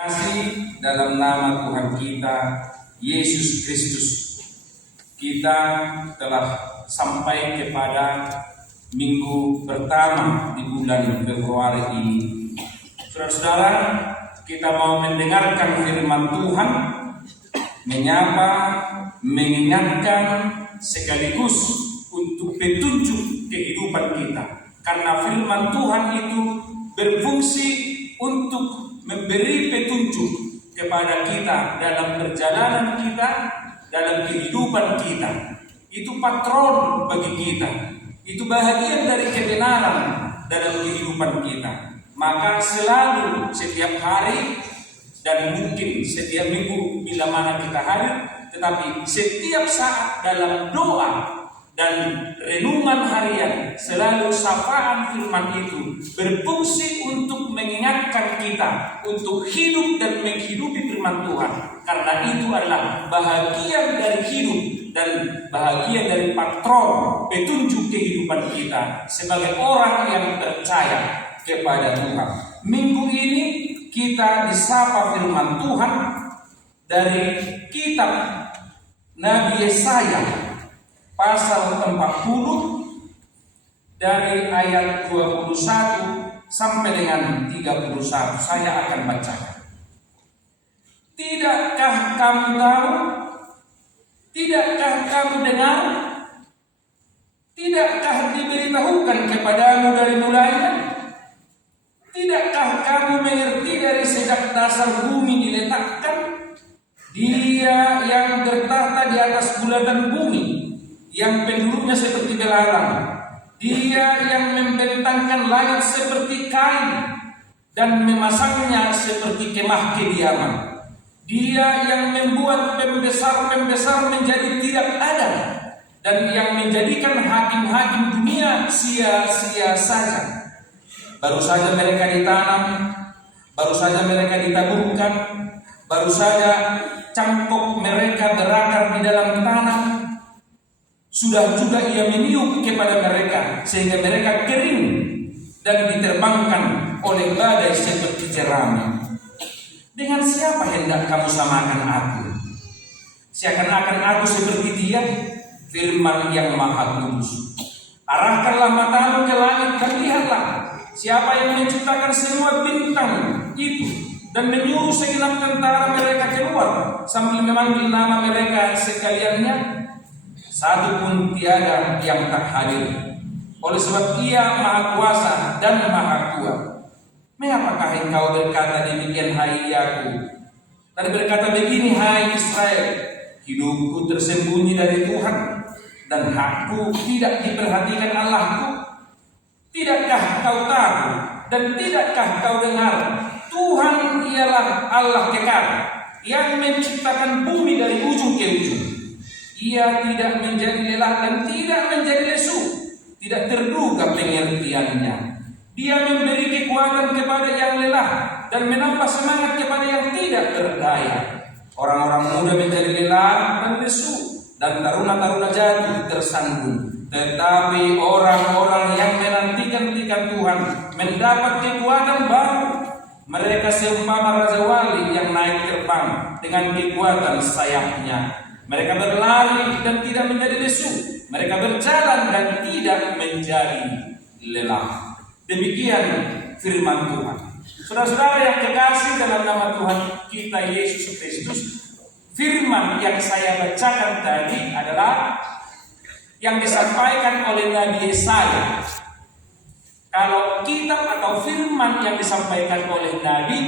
Kasih dalam nama Tuhan kita Yesus Kristus, kita telah sampai kepada minggu pertama di bulan Februari ini. Saudara-saudara, kita mau mendengarkan firman Tuhan, menyapa, mengingatkan, sekaligus untuk petunjuk kehidupan kita. Karena firman Tuhan itu berfungsi untuk memberi petunjuk kepada kita dalam perjalanan kita, dalam kehidupan kita. Itu patron bagi kita, itu bahagian dari kebenaran dalam kehidupan kita. Maka selalu, setiap hari, dan mungkin setiap minggu bila mana kita hadir, tetapi setiap saat dalam doa dan renungan harian, selalu sapaan firman itu berfungsi untuk mengingatkan kita untuk hidup dan menghidupi firman Tuhan. Karena itu adalah bahagian dari hidup dan bahagian dari patron petunjuk kehidupan kita sebagai orang yang percaya kepada Tuhan. Minggu ini kita disapa firman Tuhan dari kitab Nabi Yesaya pasal 40 dari ayat 21 sampai dengan 31. Saya akan bacakan. Tidakkah kamu tahu? Tidakkah kamu dengar? Tidakkah diberitahukan kepadamu dari mulanya? Tidakkah kamu mengerti dari sejak dasar bumi diletakkan? Dia yang bertahta di atas bulatan bumi, yang penduduknya seperti belalang. Dia yang membentangkan langit seperti kain dan memasangnya seperti kemah kediaman. Dia yang membuat pembesar-pembesar menjadi tidak ada, dan yang menjadikan hakim-hakim dunia sia-sia saja. Baru saja mereka ditanam, baru saja mereka ditaburkan, baru saja cangkok mereka berakar di dalam tanah. Sudah juga ia meniup kepada mereka sehingga mereka kering dan diterbangkan oleh badai seperti jerami. Dengan siapa hendak kamu samakan aku? Seakan-akan aku seperti dia, firman yang maha kudus. Arahkanlah matamu ke langit dan lihatlah siapa yang menciptakan semua bintang itu dan menyuruh segenap tentara mereka keluar sambil memanggil nama mereka sekaliannya. Satu pun tiada yang tak hadir. Oleh sebab ia maha kuasa dan maha kuat. Mengapakah engkau berkata demikian, hai Yakub? Dan berkata begini, hai Israel, hidupku tersembunyi dari Tuhan, dan hakku tidak diperhatikan Allahku. Tidakkah kau tahu dan tidakkah kau dengar? Tuhan ialah Allah kekal, yang menciptakan bumi dari ujung ke ujung. Ia tidak menjadi lelah dan tidak menjadi lesu, tidak terduga pengertiannya. Dia memberi kekuatan kepada yang lelah dan menambah semangat kepada yang tidak berdaya. Orang-orang muda menjadi lelah dan lesu, dan taruna-taruna jatuh tersandung. Tetapi orang-orang yang menantikan Tuhan mendapat kekuatan baru. Mereka seumpama raja wali yang naik terbang dengan kekuatan sayapnya. Mereka berlari dan tidak menjadi lesu. Mereka berjalan dan tidak menjadi lelah. Demikian firman Tuhan. Saudara-saudara yang kekasih dalam nama Tuhan kita Yesus Kristus, firman yang saya bacakan tadi adalah yang disampaikan oleh Nabi Yesaya. Kalau kitab atau firman yang disampaikan oleh Nabi,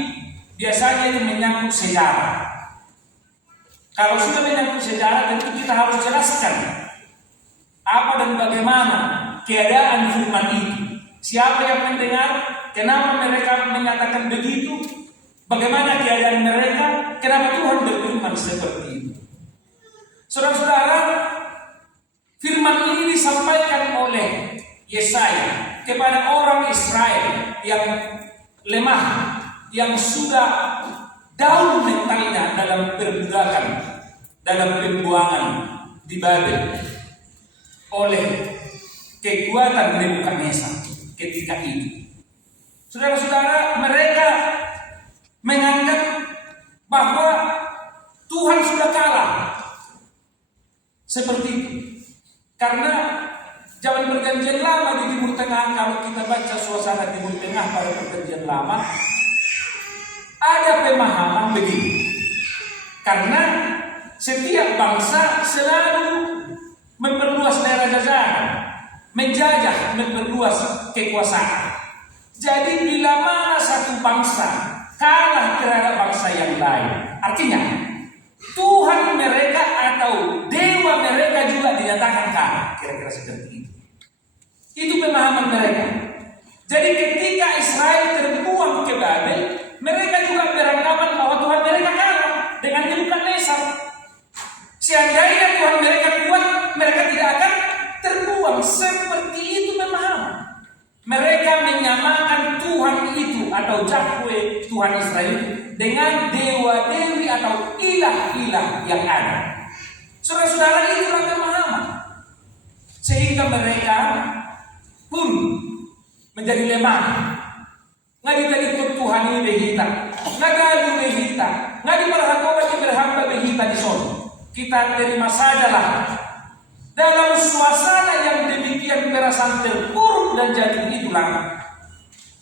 biasanya ini menyangkut sejarah. Kalau sudah menyangkut sejarah, tentu kita harus jelaskan apa dan bagaimana keadaan firman itu. Siapa yang mendengar, kenapa mereka menyatakan begitu, bagaimana keadaan mereka, kenapa Tuhan berfirman seperti itu. Saudara-saudara, firman ini disampaikan oleh Yesaya kepada orang Israel yang lemah, yang sudah daun mentalnya dalam perbudakan, dalam pembuangan di Babel oleh kekuatan Nebukadnezar ketika itu. Saudara-saudara, mereka menganggap pemahaman begini. Karena setiap bangsa selalu memperluas daerah jajahan, menjajah, memperluas kekuasaan. Jadi bila mana satu bangsa kalah terhadap bangsa yang lain, artinya Tuhan mereka atau dewa mereka juga dinyatakan kalah, kira-kira seperti itu. Itu pemahaman mereka. Jadi ketika Israel terbuang ke Babel, mereka juga beranggapan bahwa Tuhan mereka kalah dengan Nebukadnezar. Seandainya Tuhan mereka kuat, mereka tidak akan terbuang. Seperti itu pemahaman. Mereka menyamakan Tuhan itu atau Yahweh Tuhan Israel dengan dewa-dewi atau ilah-ilah yang ada. Saudara-saudara, itulah pemahaman. Sehingga mereka pun menjadi lemah. Ngadita ikut Tuhan ini behita, ngadalu behita, ngadi perhakobat berhamba behita di sono. Kita terima sajalah. Dalam suasana yang demikian perasaan terpuruk dan jatuh itulah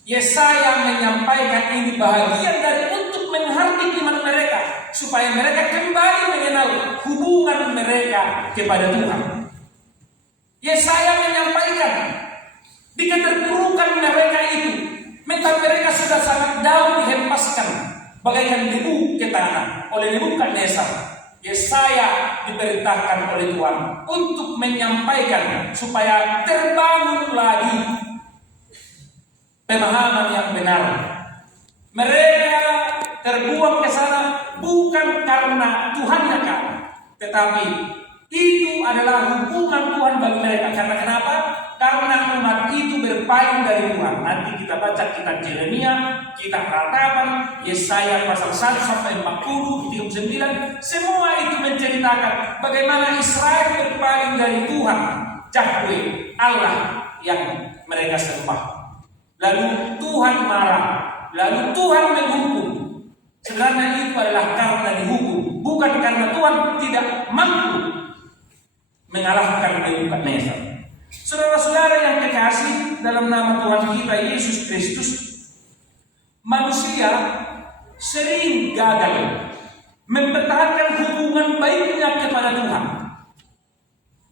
Yesaya menyampaikan ini bahagian dari untuk menghardik iman mereka supaya mereka kembali mengenal hubungan mereka kepada Tuhan. Yesaya menyampaikan di keterpurukan mereka itu, mental mereka sudah sangat daun dihempaskan bagaikan debu ke tanah oleh Nebukadnezar. Yesaya diperintahkan oleh Tuhan untuk menyampaikan supaya terbangun lagi pemahaman yang benar. Mereka terbuang ke sana bukan karena Tuhannya kalah, tetapi itu adalah hubungan Tuhan bagi mereka. Karena kenapa? Karena umat itu berpaling dari Tuhan. Nanti kita baca kitab Yeremia, kitab Ratapan, Yesaya pasal 1 sampai 40, 39. Semua itu menceritakan bagaimana Israel berpaling dari Tuhan, Yahweh, Allah yang mereka sembah. Lalu Tuhan marah, lalu Tuhan menghukum. Sebenarnya itu adalah karena dihukum, bukan karena Tuhan tidak mampu mengalahkan Nebukadnezar. Saudara-saudara yang kekasih dalam nama Tuhan kita Yesus Kristus, manusia sering gagal mempertahankan hubungan baiknya kepada Tuhan.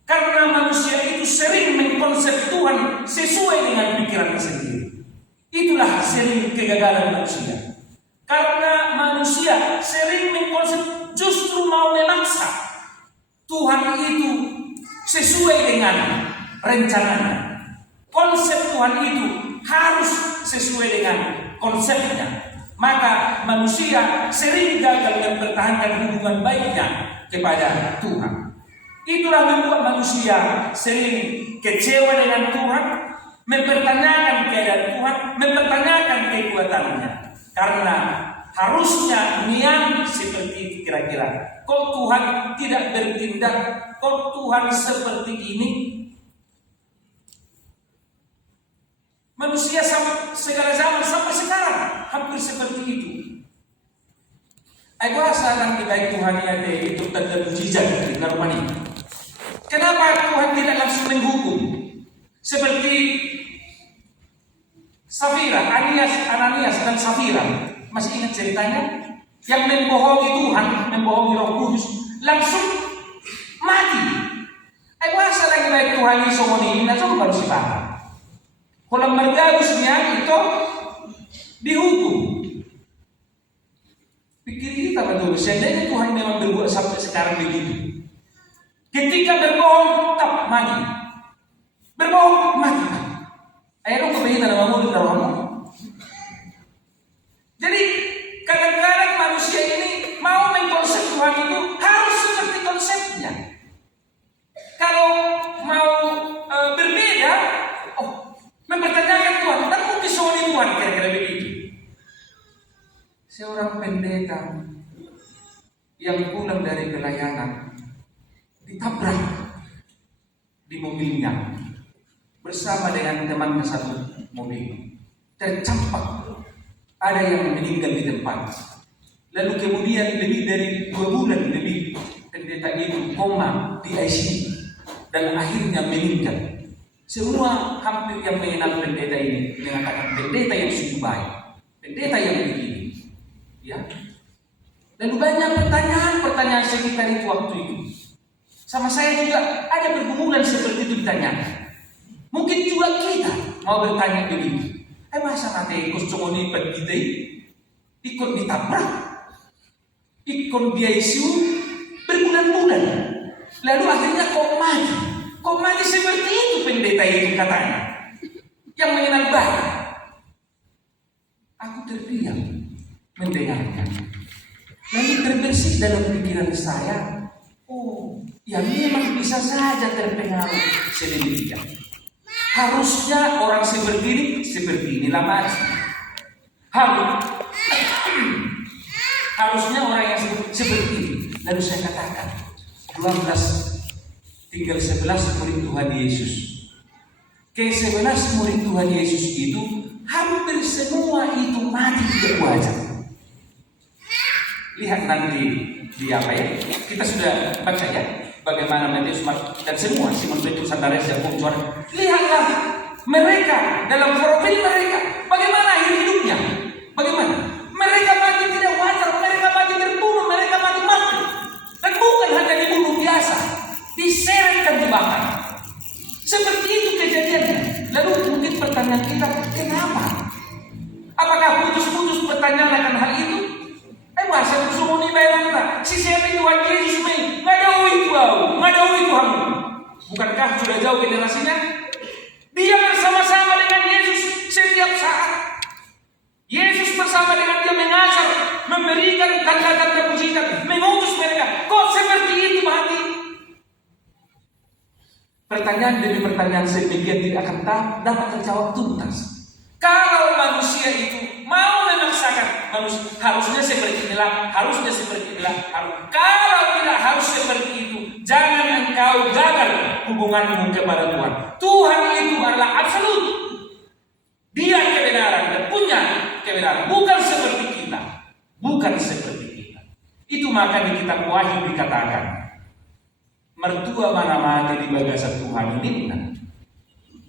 Karena manusia itu sering mengkonsep Tuhan sesuai dengan pikirannya sendiri. Itulah sering kegagalan manusia. Karena manusia sering mengkonsep justru mau memaksa Tuhan itu sesuai dengan rencananya. Konsep Tuhan itu harus sesuai dengan konsepnya. Maka manusia sering gagal mempertahankan hubungan baiknya kepada Tuhan. Itulah membuat manusia sering kecewa dengan Tuhan, mempertanyakan keadaan Tuhan, mempertanyakan kekuatannya. Karena harusnya niat seperti itu kira-kira. Kok Tuhan tidak bertindak? Kok Tuhan seperti ini? Manusia segala zaman sampai sekarang hampir seperti itu. Aku asalkan kita Tuhan yang itu tanda mujizat di rumah ini. Kenapa Tuhan tidak langsung menghukum? Seperti Safira, Ananias dan Safira. Masih ingat ceritanya? Yang membohongi Tuhan, membohongi Roh Kudus, langsung mati. Aku asalkan kita Tuhan ini somoni ini, nah coba baru sih paham. Kalau bergabusnya itu dihukum. Pikir kita betul, seandainya Tuhan memang berbuat sampai sekarang begitu. Ketika berbohong, tetap mati. Berbohong, mati. Ayo dong kepengen ada mamu di dalammu. Jadi kadang-kadang manusia ini mau mengkonsep Tuhan itu harus seperti konsepnya. Kalau mau berbeda, mempertanyakan Tuhan, dan mungkin soal Tuhan kira-kira begitu. Seorang pendeta yang pulang dari pelayanan ditabrak di mobilnya bersama dengan temannya satu mobil, tercampak. Ada yang meninggal di tempat. Lalu kemudian lebih dari 2 bulan lebih pendeta itu koma di ICU dan akhirnya meninggal. Semua hampir yang mengenal pendeta ini mengatakan pendeta yang sungguh baik, pendeta yang begini, ya. Lalu banyak pertanyaan-pertanyaan sekitar itu waktu itu. Sama saya juga ada pergumulan seperti itu ditanyakan. Mungkin juga kita mau bertanya begitu. Masa nanti kosong ini kita ikut ditabrak, ikut dia isu berbulan-bulan. Lalu akhirnya kok mati seperti itu pendeta itu katanya. Yang mengenal baik. Aku terdiam mendengarkan. Lalu terbersih dalam pikiran saya, oh, ya memang bisa saja terpengaruh sedemikian. Harusnya orang seperti inilah mati. Harusnya orang yang seperti ini. Lalu saya katakan 12 tinggal 11 murid Tuhan Yesus. Ke-11 murid Tuhan Yesus itu hampir semua itu mati tidak wajar. Lihat nanti di apa ya? Kita sudah baca ya bagaimana Matius dan semua Simon Petrus, Andreas, Yakub, Yohanes. Lihatlah mereka dalam profil mereka bagaimana akhir hidupnya. Bagaimana? Mereka mati tidak wajar, mereka mati terbunuh, mereka mati. Dan bukan hanya dibunuh biasa, diseret dan dibakar. Seperti itu kejadiannya. Lalu mungkin pertanyaan kita, kenapa? Apakah putus-putus pertanyaan akan hal itu? Masa sumuni bayang si siapa itu Tuhan Yesus ini? Ngadawi Tuhan. Bukankah sudah jauh generasinya? Dia bersama-sama dengan Yesus setiap saat. Yesus bersama dengan dia mengajar, memberikan tanda-tanda mujizat, mengutus mereka. Kok seperti itu mati? Pertanyaan demi pertanyaan sedemikian tidak akan dapat terjawab tuntas. Kalau manusia itu mau memaksakan manusia harusnya seperti inilah. Kalau tidak harus seperti itu, jangan engkau gagal hubunganmu kepada Tuhan. Tuhan itu adalah absolut. Dia kebenaran dan punya kebenaran, bukan seperti kita. Itu maka di kitab Wahyu dikatakan, mertua mana mati di bagasan Tuhan ini,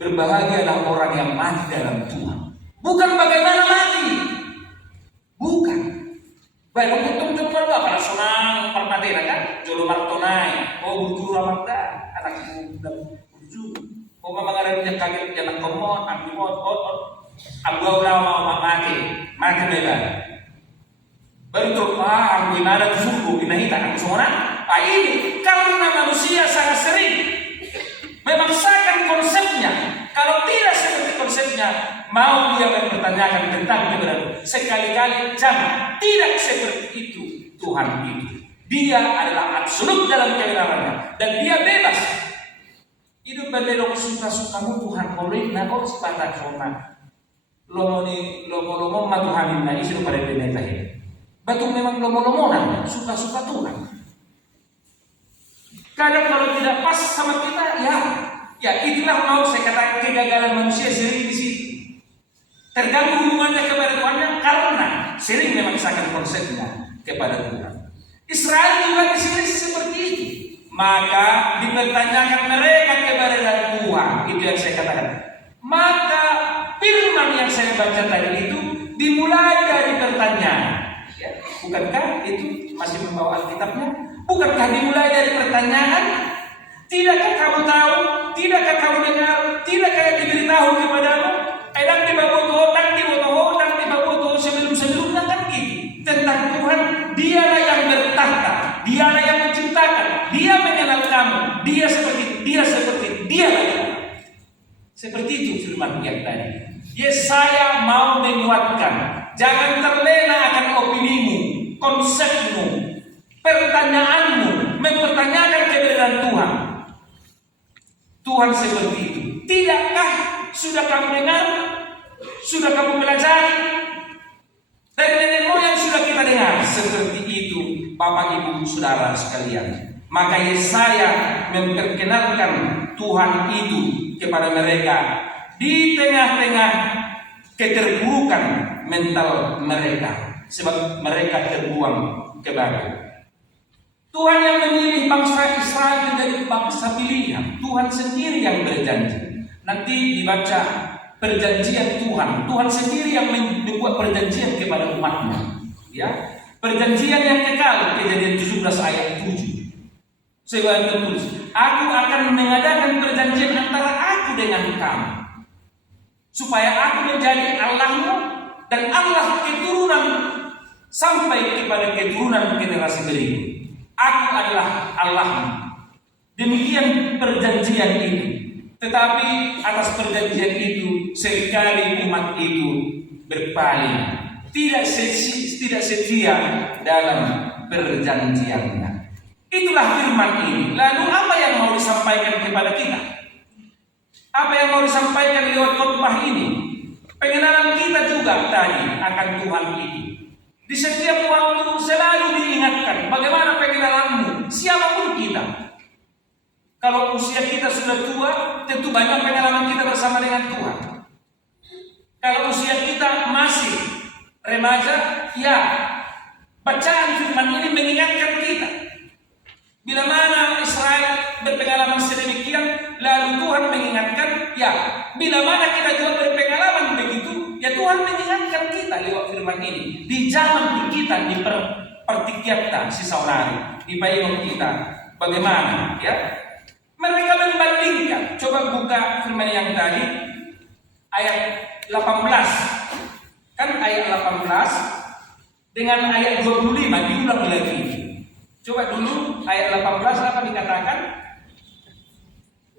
berbahagialah orang yang mati dalam Tuhan. Bukan bagaimana mati. Bukan. Baik untuk para senang permatera kan, jolo martonai, butuh ramadhan, anak buju, mengarahnya kaget jalan komon, abu ulama mati bebas. Baru terpaham gimana suku binahita aku semua. Ini karena manusia sangat sering memaksakan konsepnya. Kalau tidak seperti konsepnya, mau dia mempertanyakan tentang kebenaran. Sekali-kali jangan. Tidak seperti itu Tuhan itu. Dia adalah absolut dalam kebenarannya dan dia bebas. Hidup berdelok suka-sukamu Tuhan boleh nakau sepatah kona. Lomo matuhanin na isu pada bineta ini. Batu memang lomo-lomonan suka-suka Tuhan. Kadang kalau tidak pas sama kita, ya itulah mau saya katakan kegagalan manusia sering di situ. Terganggu hubungannya kepada Tuhannya karena sering memaksakan konsepnya kepada Tuhan. Israel juga di sini seperti itu. Maka dipertanyakan mereka kepada Tuhan. Itu yang saya katakan. Maka firman yang saya baca tadi itu dimulai dari pertanyaan. Ya, bukankah itu masih membawa Alkitabnya? Bukankah dimulai dari pertanyaan? Tidakkah kamu tahu? Tidakkah kamu dengar? Tidakkah diberitahu kepadamu? Dan dibawa sebelum-sebelumnya kan gitu. Tentang Tuhan, dialah yang bertahta, dialah yang menciptakan, dia mengenal kamu, dia seperti seperti itu firman yang tadi. Yesaya mau menguatkan, jangan terlena akan opinimu, konsepmu, pertanyaanmu, mempertanyakan kebenaran Tuhan. Tuhan seperti itu. Tidakkah sudah kamu dengar? Sudah kamu pelajari? Dari nenek moyang sudah kita dengar seperti itu, Bapak Ibu Saudara sekalian. Maka Yesaya memperkenalkan Tuhan itu kepada mereka di tengah-tengah keterburukan mental mereka, sebab mereka terbuang ke batu. Tuhan yang memilih bangsa Israel menjadi bangsa pilihan. Tuhan sendiri yang berjanji. Nanti dibaca perjanjian Tuhan. Tuhan sendiri yang membuat perjanjian kepada umatnya. Ya, Perjanjian yang kekal, Kejadian 17 ayat 7. Saya tertulis, aku akan mengadakan perjanjian antara aku dengan kamu, supaya aku menjadi Allahmu dan Allah keturunan sampai kepada keturunan generasi berikut. Aku adalah Allahmu. Demikian perjanjian itu. Tetapi atas perjanjian itu sekali umat itu berpaling, tidak setia dalam perjanjiannya. Itulah firman ini. Lalu apa yang mau disampaikan kepada kita? Apa yang mau disampaikan lewat khotbah ini? Pengenalan kita juga tadi akan Tuhan itu. Di setiap waktu selalu diingatkan bagaimana pengenalanmu, siapapun kita. Kalau usia kita sudah tua, tentu banyak pengalaman kita bersama dengan Tuhan. Kalau usia kita masih remaja, ya, bacaan firman ini mengingatkan kita. Bila mana Israel berpengalaman sedemikian, lalu Tuhan mengingatkan, ya, bila mana kita juga berpengalaman begitu, ya Tuhan mengingatkan kita lewat firman ini. Di zaman kita, di pertikiatan si saudari, di payung kita, bagaimana, ya? Mereka membandingkan. Coba buka firman yang tadi, ayat 18. Kan ayat 18 dengan ayat 25 diulang lagi. Coba dulu ayat 18 apa dikatakan?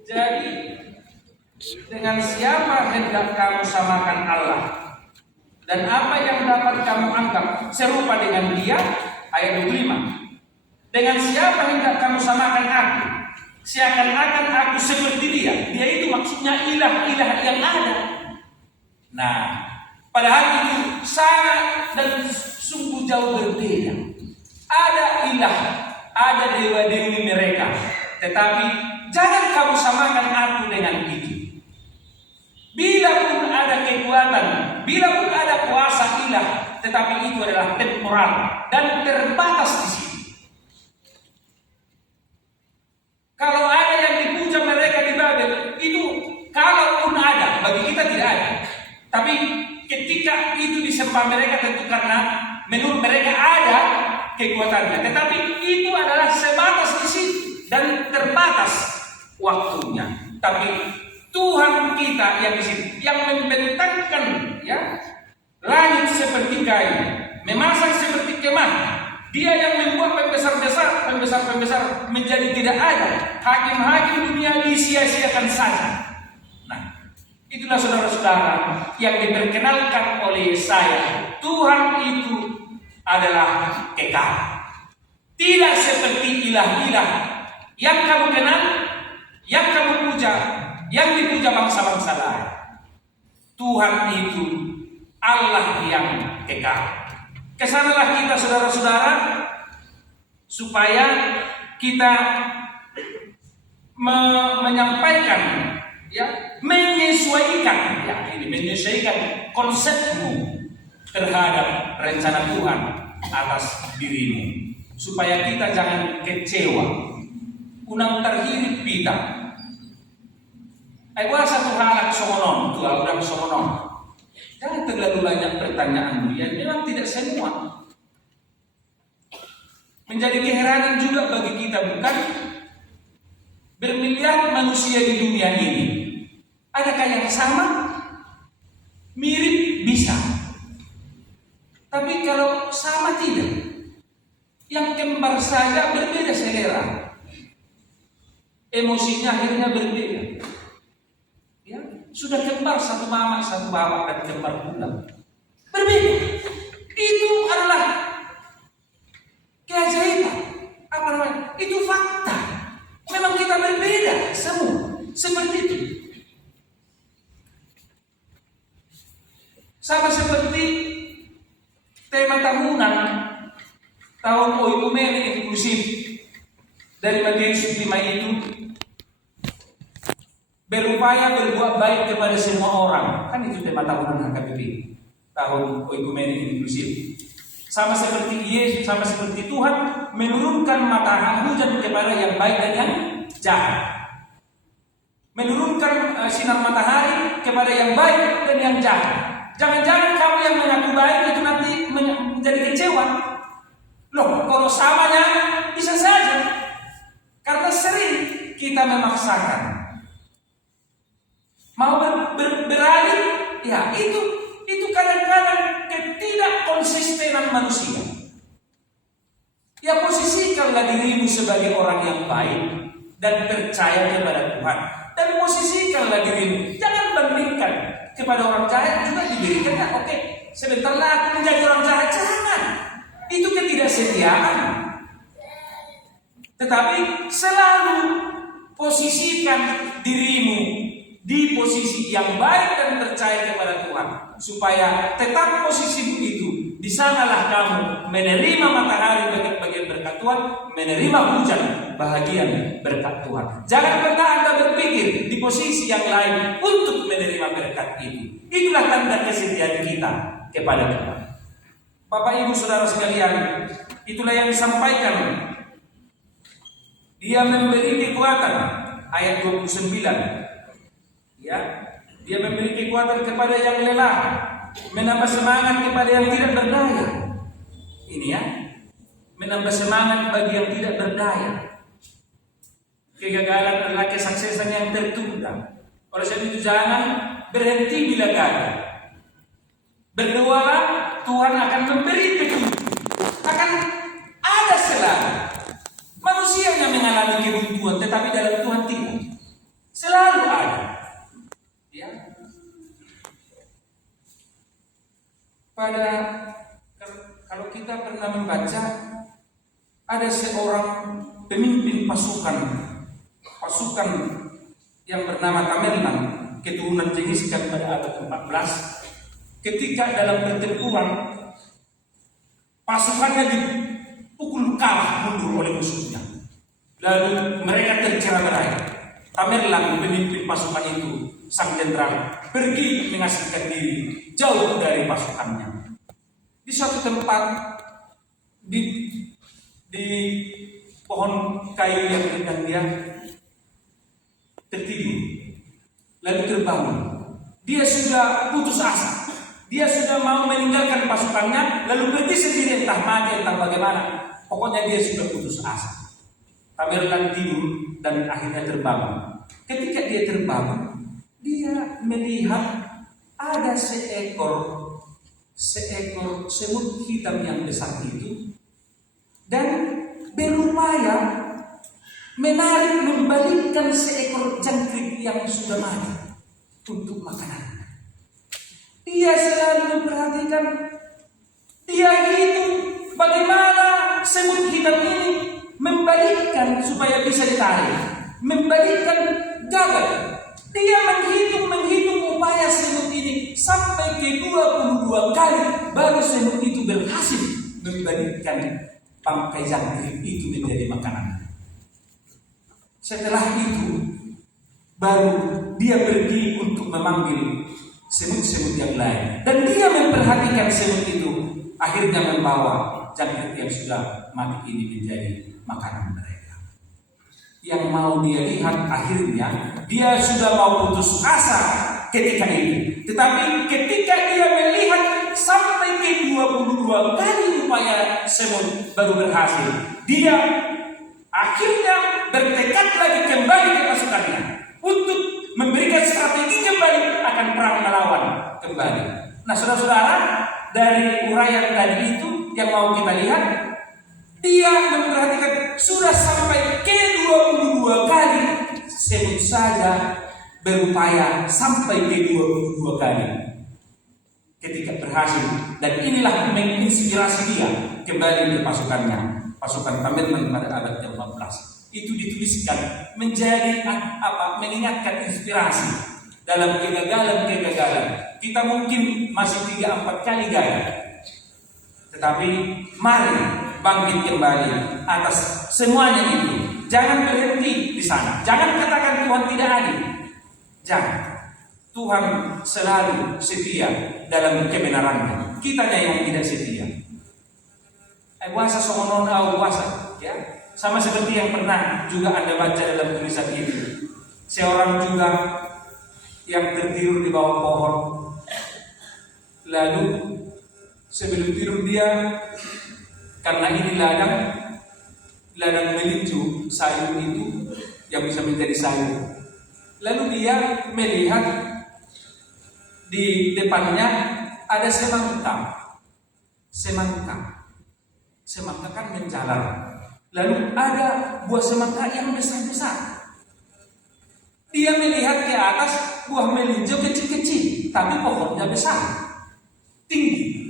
Jadi dengan siapa hendak kamu samakan Allah, dan apa yang dapat kamu anggap serupa dengan dia? Ayat 25. Dengan siapa hendak kamu samakan aku? Seakan-akan aku seperti dia. Dia itu maksudnya ilah-ilah yang ada. Nah, padahal itu sangat dan sungguh jauh berbeda. Ada ilah, ada dewa-dewi mereka, tetapi jangan kamu samakan aku dengan itu. Bila pun ada kekuatan, bila pun ada kuasa ilah, tetapi itu adalah temporal dan terbatas di sini. Kalau ada yang dipuja mereka di Babel, itu kalaupun ada, bagi kita tidak ada. Tapi ketika itu disembah mereka, tentu karena menurut mereka ada kekuatannya. Tetapi itu adalah sebatas di sini dan terbatas waktunya. Tapi Tuhan kita yang di sini, yang membentangkan, ya, langit seperti kain, memasang seperti kemah. Dia yang membuat pembesar menjadi tidak ada. Hakim-hakim dunia disia-siakan saja. Nah, itulah saudara-saudara yang diperkenalkan oleh saya. Tuhan itu adalah kekal. Tidak seperti ilah-ilah yang kamu kenal, yang kamu puja, yang dipuja bangsa-bangsa lain. Tuhan itu Allah yang kekal. Kesanalah kita saudara-saudara, supaya kita menyampaikan, ya, menyesuaikan, ya, ini menyesuaikan konsepmu terhadap rencana Tuhan atas dirimu, supaya kita jangan kecewa. Unang terhirit kita. Gua satu hal somonon, tua udah somonon. Jangan terlalu banyak pertanyaan dia. Memang tidak semua. Menjadi keheranan juga bagi kita, bukan? Bermiliar manusia di dunia ini. Adakah yang sama? Mirip bisa. Tapi kalau sama tidak. Yang kembar saja berbeda selera. Emosinya akhirnya berbeda. Ya, sudah kembar satu mama, satu bapak, dan kembar pula berbeda. Itu adalah keajaiban. Apa namanya? Itu fakta. Memang kita berbeda semua. Seperti itu. Sama seperti tema tahunan tahun Oikumene inklusif dari Matius 5 itu, berupaya berbuat baik kepada semua orang. Kan itu tema tahunan HKBP, tahun Oikumene inklusif. Sama seperti Yesus, sama seperti Tuhan menurunkan matahari hujan kepada yang baik dan yang jahat. Menurunkan sinar matahari kepada yang baik dan yang jahat. Jangan-jangan kamu yang mengaku baik itu nanti menjadi kecewa. Loh, kalau samanya bisa saja. Karena sering kita memaksakan. Mau beralih, ya itu kadang-kadang ketidakkonsistenan manusia. Ya, posisikanlah dirimu sebagai orang yang baik dan percaya kepada Tuhan. Dan posisikanlah dirimu, jangan bandingkan kepada orang jahat juga diberikan. Ya, oke, sebentarlah aku menjadi orang jahat, jangan. Itu ketidaksetiaan. Tetapi selalu posisikan dirimu di posisi yang baik dan percaya kepada Tuhan, supaya tetap posisimu itu. Di sanalah kamu menerima matahari bagian berkat Tuhan, menerima hujan bahagian berkat Tuhan. Jangan pernah Anda berpikir di posisi yang lain untuk menerima berkat itu. Itulah tanda kesetiaan kita kepada Tuhan. Bapak Ibu Saudara sekalian, itulah yang disampaikan. Dia memberi kekuatan, ayat 29. Ya, dia memberi kekuatan kepada yang lelah, menambah semangat kepada yang tidak berdaya. Ini ya, menambah semangat bagi yang tidak berdaya. Kegagalan adalah kesuksesan yang tertunda. Oleh sebab itu jangan berhenti bila gagal. Berdoalah, Tuhan akan memberi petunjuk. Akan ada selalu. Manusia yang mengalami kebuntuan, tetapi dalam Tuhan tidak. Selalu ada. Ya. Kalau kita pernah membaca, ada seorang pemimpin pasukan yang bernama Tamerlan, keturunan Genghis Khan pada abad ke-14. Ketika dalam pertempuran pasukannya dipukul kalah mundur oleh musuhnya, lalu mereka tercerai-berai. Tamerlan, pemimpin pasukan itu, sang jenderal, pergi mengasingkan diri jauh dari pasukannya. Di suatu tempat di pohon kayu yang rindang dia tertidur, lalu terbangun. Dia sudah putus asa. Dia sudah mau meninggalkan pasukannya, lalu pergi sendiri, entah mati entah bagaimana. Pokoknya dia sudah putus asa. Tamerlan tidur dan akhirnya terbangun. Ketika dia terbangun, dia melihat ada seekor semut hitam yang besar itu, dan berupaya membalikkan seekor jangkrik yang sudah mati untuk makanan. Dia selalu memperhatikan, dia hitung bagaimana semut hitam ini membalikkan supaya bisa ditarik, membalikkan gagal. Dia menghitung upaya semut ini sampai ke 22 kali, baru semut itu berhasil membalikkan bangkai jangkrik itu menjadi makanan. Setelah itu, baru dia pergi untuk memanggil semut-semut yang lain, dan dia memperhatikan semut itu, akhirnya membawa jangkrik yang sudah mati ini menjadi makanan mereka. Yang mau dia lihat, akhirnya dia sudah mau putus asa ketika itu. Tetapi ketika dia melihat sampai ke 22 kali upaya semut baru berhasil, dia akhirnya bertekad lagi kembali ke pasukannya untuk memberikan strategi kembali akan perang melawan kembali. Nah, saudara-saudara, dari uraian tadi itu yang mau kita lihat, dia memperhatikan sudah sampai ke 22 kali semut saja berupaya sampai ke 22 kali ketika berhasil, dan inilah menginspirasi dia kembali ke pasukannya, pasukan Tamerlan pada abad ke-14. Itu dituliskan menjadi mengingatkan inspirasi dalam kegagalan-kegagalan. Kita mungkin masih 3-4 kali gagal, tetapi mari bangkit kembali atas semuanya itu. Jangan berhenti di sana. Jangan katakan Tuhan tidak adil. Jangan. Tuhan selalu setia dalam kebenarannya. Kitanya yang tidak setia. Puasa sokonon puasa, ya. Sama seperti yang pernah juga Anda baca dalam tulisan itu. Seorang juga yang tertidur di bawah pohon. Lalu sebelum tidur dia karena ini ladang melinju sayur itu yang bisa menjadi sayur. Lalu dia melihat di depannya ada semangka. Semangka kan menjalar. Lalu ada buah semangka yang besar-besar. Dia melihat ke atas buah melinjo kecil-kecil, tapi pohonnya besar, tinggi.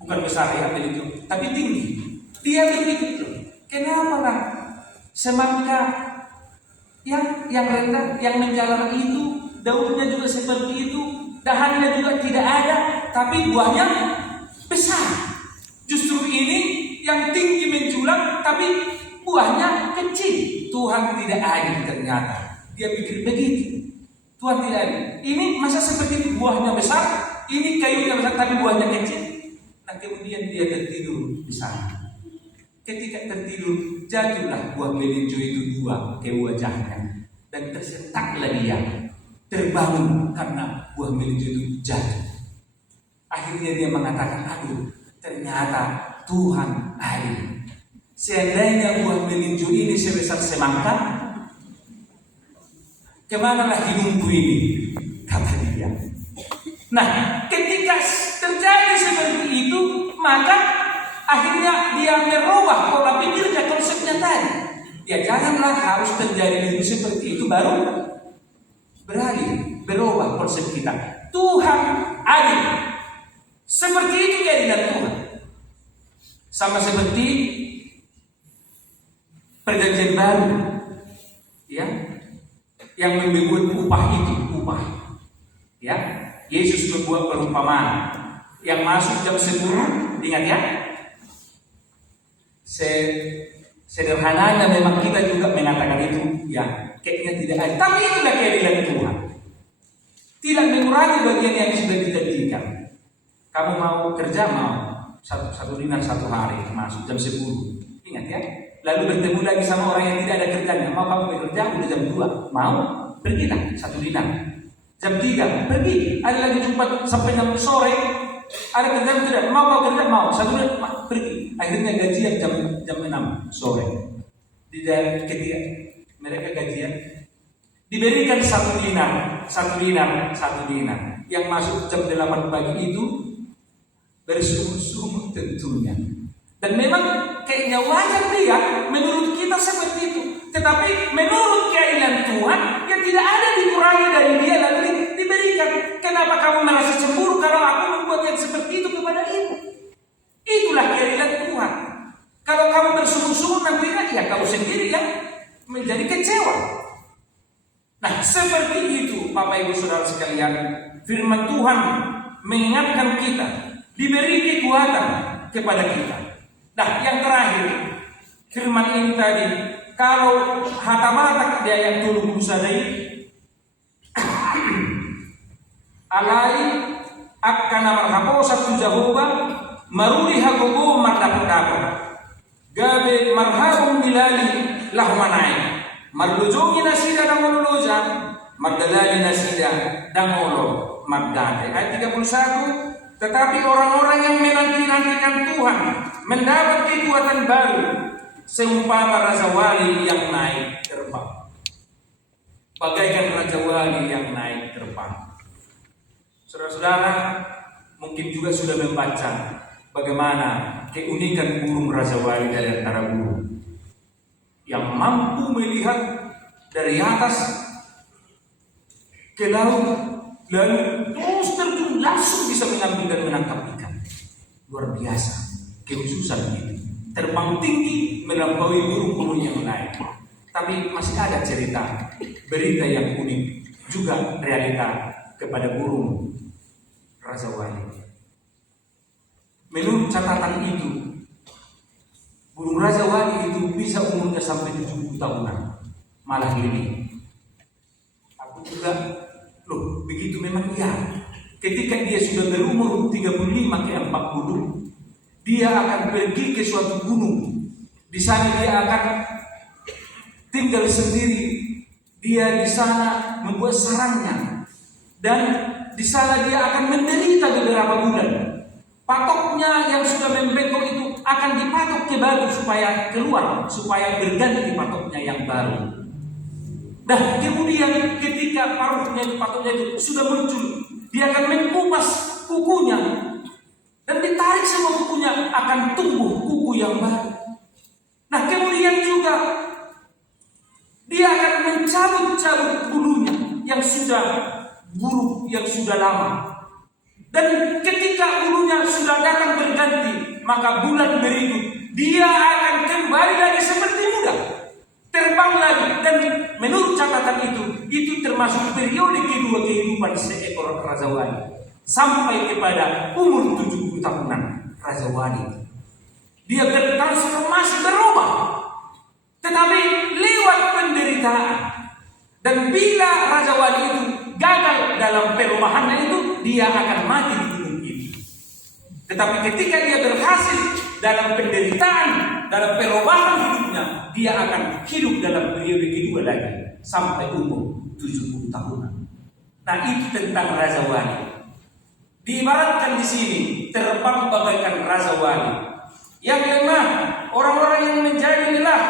Bukan besar ya melinjo, tapi tinggi. Dia berpikir, kenapa lah semangka yang rendah, yang menjalar itu, daunnya juga seperti itu, dahannya juga tidak ada, tapi buahnya besar. Justru ini yang tinggi menjulang, tapi buahnya kecil. Tuhan tidak adil ternyata. Dia pikir begitu. Tuhan tidak adil. Ini masa seperti itu, buahnya besar, ini kayunya besar, tapi buahnya kecil. Nah kemudian dia tertidur di sana. Ketika tertidur, jatuhlah buah melinjo itu dua ke wajahnya, dan tersentaklah dia, terbangun karena buah melinjo itu jatuh. Akhirnya dia mengatakan, aduh, ternyata Tuhan adil. Seandainya buah melinjo ini sebesar semangka, kemanalah hidupku ini, kata dia. Nah, ketika terjadi seperti itu, maka akhirnya dia merubah pola pikirnya, konsepnya tadi. Ya janganlah harus terjadi hidup seperti itu baru berubah konsep kita. Tuhan adil. Seperti itu keadilan Tuhan. Sama seperti perjanjian baru, ya, yang membuat upah. Ya, Yesus membuat perumpamaan yang masuk jam 10, ingat ya. Sederhananya memang kita juga mengatakan itu, ya, kayaknya tidak ada. Tapi itulah keadilan Tuhan. Tidak mengurangi bagian yang sudah dijanjikan. Kamu mau kerja, mau satu dinar 1 hari, masuk jam 10. Ingat ya. Lalu bertemu lagi sama orang yang tidak ada kerjanya. Mau kamu bekerja, udah jam 2. Mau? Pergilah 1 dinar. Jam 3, pergi. Ada lagi jumpa sampai jam sore. Ada kerjaan tidak? Mau kau kerja? Mau. 1 dinar, pergi. Akhirnya gajian jam 6 sore. Ketika mereka gajian, diberikan 1 dinar. Yang masuk jam 8 pagi itu bersungguh-sungguh tentunya. Dan memang kayaknya wajar dia, menurut kita seperti itu. Tetapi menurut keadilan Tuhan yang tidak ada dikurangi dari dia lalu diberikan. Kenapa kamu merasa cemburu kalau aku membuat yang seperti itu kepada ibu? Itulah keadilan Tuhan. Kalau kamu bersungguh-sungguh nanti ya kamu sendiri yang menjadi kecewa. Nah seperti itu Bapak Ibu Saudara sekalian, firman Tuhan mengingatkan kita, diberi kekuatan kepada kita. Nah yang terakhir, firman ini tadi, kalau hatamata dia yang tulung sadai alai akan marhaposa tu Jehovah maruli hagogo mardapo gabe marhabum bilali lahmanai marlujongi nasida dangoloja mardalali nasida dangolo magdate. Ayat 31, tetapi orang-orang yang menanti-nantikan Tuhan mendapat kekuatan baru seumpama raja wali yang naik terbang. Bagaikan raja wali yang naik terbang. Saudara-saudara mungkin juga sudah membaca bagaimana keunikan burung raja wali dari antara burung yang mampu melihat dari atas ke laut lalu terus terjun langsung bisa mengambil dan menangkap ikan. Luar biasa kekhususan ini. Terbang tinggi melampaui burung-burung yang lain. Tapi masih ada cerita, berita yang unik, juga realita kepada burung raja wali. Menurut catatan itu, burung raja wali itu bisa umurnya sampai 70 tahunan, malah lebih. Aku juga, begitu memang ya. Ketika dia sudah berumur 35 ke 40, dia akan pergi ke suatu gunung. Di sana dia akan tinggal sendiri. Dia di sana membuat sarangnya. Dan di sana dia akan menderita beberapa bulan. Patoknya yang sudah membengkok itu akan dipatok ke batu supaya keluar, supaya berganti patoknya yang baru. Dan kemudian ketika paruhnya itu, patoknya itu sudah muncul, dia akan mengupas kukunya dan ditarik semua kukunya, akan tumbuh kuku yang baru. Nah kemudian juga dia akan mencabut-cabut bulunya yang sudah buruk, yang sudah lama. Dan ketika bulunya sudah datang berganti, maka bulan berikut dia akan kembali lagi seperti muda, terbang lagi. Dan menurut catatan itu termasuk periode kedua kehidupan seekor Raja Wali, sampai kepada umur 70 tahunan Raja Wali. Dia bertransformasi, berubah, tetapi lewat penderitaan. Dan bila Raja Wali itu gagal dalam perubahannya itu, dia akan mati di gunung itu. Tetapi ketika dia berhasil dalam penderitaan, dalam perubahan hidupnya, dia akan hidup dalam periode kedua lagi sampai umur 70 tahunan. Nah itu tentang Raja Wali. Diibaratkan di sini terbang bagaikan Raja Wali. Yang lemah, orang-orang yang menjadi lelah,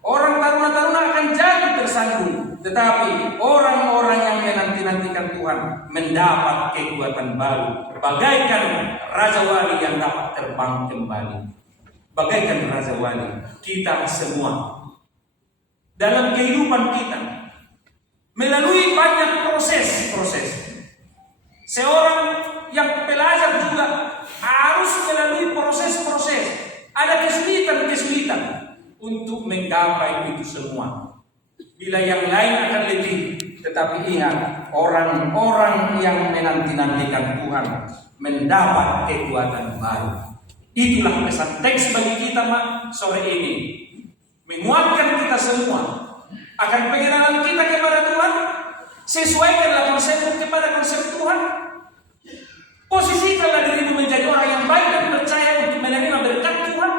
orang taruna-taruna akan jatuh tersandung. Tetapi orang-orang yang menanti-nantikan Tuhan mendapat kekuatan baru, bagaikan Raja Wali yang dapat terbang kembali. Bagaikan Raja Wali, kita semua dalam kehidupan kita melalui banyak proses. Seorang yang pelajar juga harus melalui proses-proses. Ada kesulitan-kesulitan untuk menggapai itu semua. Bila yang lain akan lebih, tetapi ingat, orang-orang yang menanti-nantikan Tuhan mendapat kekuatan baru. Itulah pesan teks bagi kita sore ini, menguatkan kita semua akan pengenalan kita kepada Tuhan. Sesuaikanlah konsep kepada konsep Tuhan. Posisikanlah dirimu menjadi orang yang baik dan percaya untuk menerima berkat Tuhan.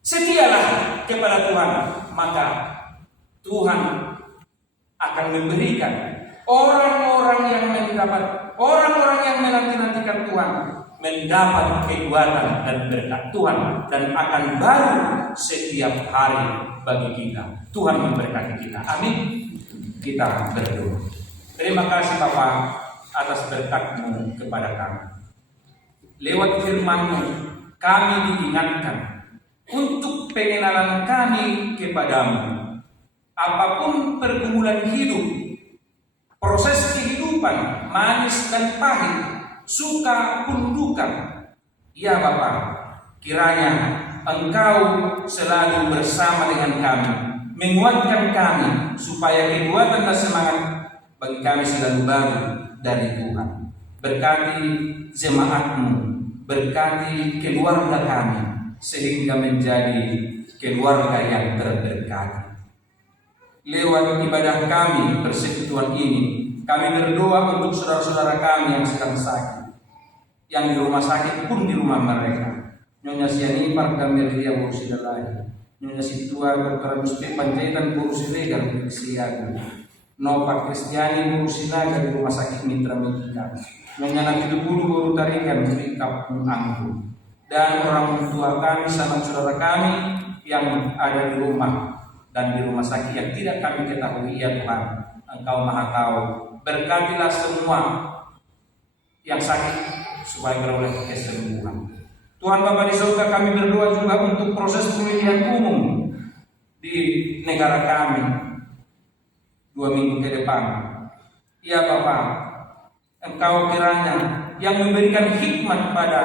Setialah kepada Tuhan, maka Tuhan akan memberikan orang-orang yang menanti-nantikan Tuhan mendapat kekuatan dan berkat Tuhan, dan akan baru setiap hari bagi kita. Tuhan memberkati kita. Amin. Kita berdoa. Terima kasih Bapa atas berkat-Mu kepada kami. Lewat firman-Mu kami diingatkan untuk pengenalan kami kepadamu. Apapun pergumulan hidup, proses kehidupan manis dan pahit, suka pun duka, ya Bapa, kiranya Engkau selalu bersama dengan kami, menguatkan kami supaya kekuatan dan semangat bagi kami selalu baru dari Tuhan. Berkati jemaat-Mu, berkati keluarga kami sehingga menjadi keluarga yang terberkati. Lewat ibadah kami persekutuan ini, kami berdoa untuk saudara-saudara kami yang sedang sakit, yang di rumah sakit pun di rumah mereka. Nyonya Siani Pargamelia Burusidalai, Nyonya Situa Dr. Muspe Panjaitan Burusilegar Burusiaga, Nova Kristiani Burusilaga di rumah sakit Mitra Medika, Nyonya Nabi Dupulu Buru Tarikan di Kampung Angku, dan orang tua kami, sanak saudara kami yang ada di rumah dan di rumah sakit yang tidak kami ketahui, ya Tuhan, Engkau Maha Tahu. Berkatilah semua yang sakit supaya beroleh kesembuhan. Tuhan Bapa di surga, kami berdoa juga untuk proses pemilihan umum di negara kami 2 minggu ke depan. Ya Bapa, Engkau kiranya yang memberikan hikmat pada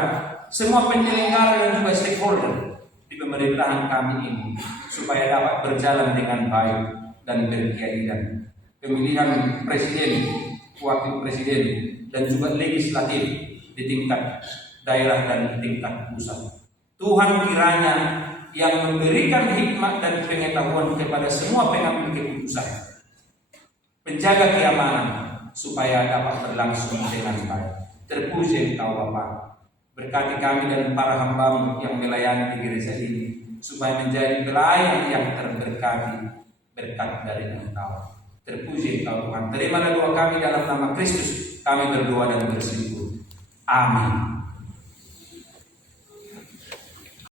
semua penyelenggara dan juga stakeholder di pemerintahan kami ini, supaya dapat berjalan dengan baik dan berkeadilan. Pemilihan presiden, wakil presiden, dan juga legislatif di tingkat daerah dan di tingkat pusat. Tuhan kiranya yang memberikan hikmat dan pengetahuan kepada semua pengambil keputusan, penjaga keamanan, supaya dapat berlangsung dengan baik. Terpuji Engkau Bapa. Berkati kami dan para hamba-Mu yang melayani di gereja ini, supaya menjadi pelayan yang terberkati berkat dari Engkau. Terpuji Engkau Tuhan. Terimalah doa kami dalam nama Kristus. Kami berdoa dan bersyukur. Amin.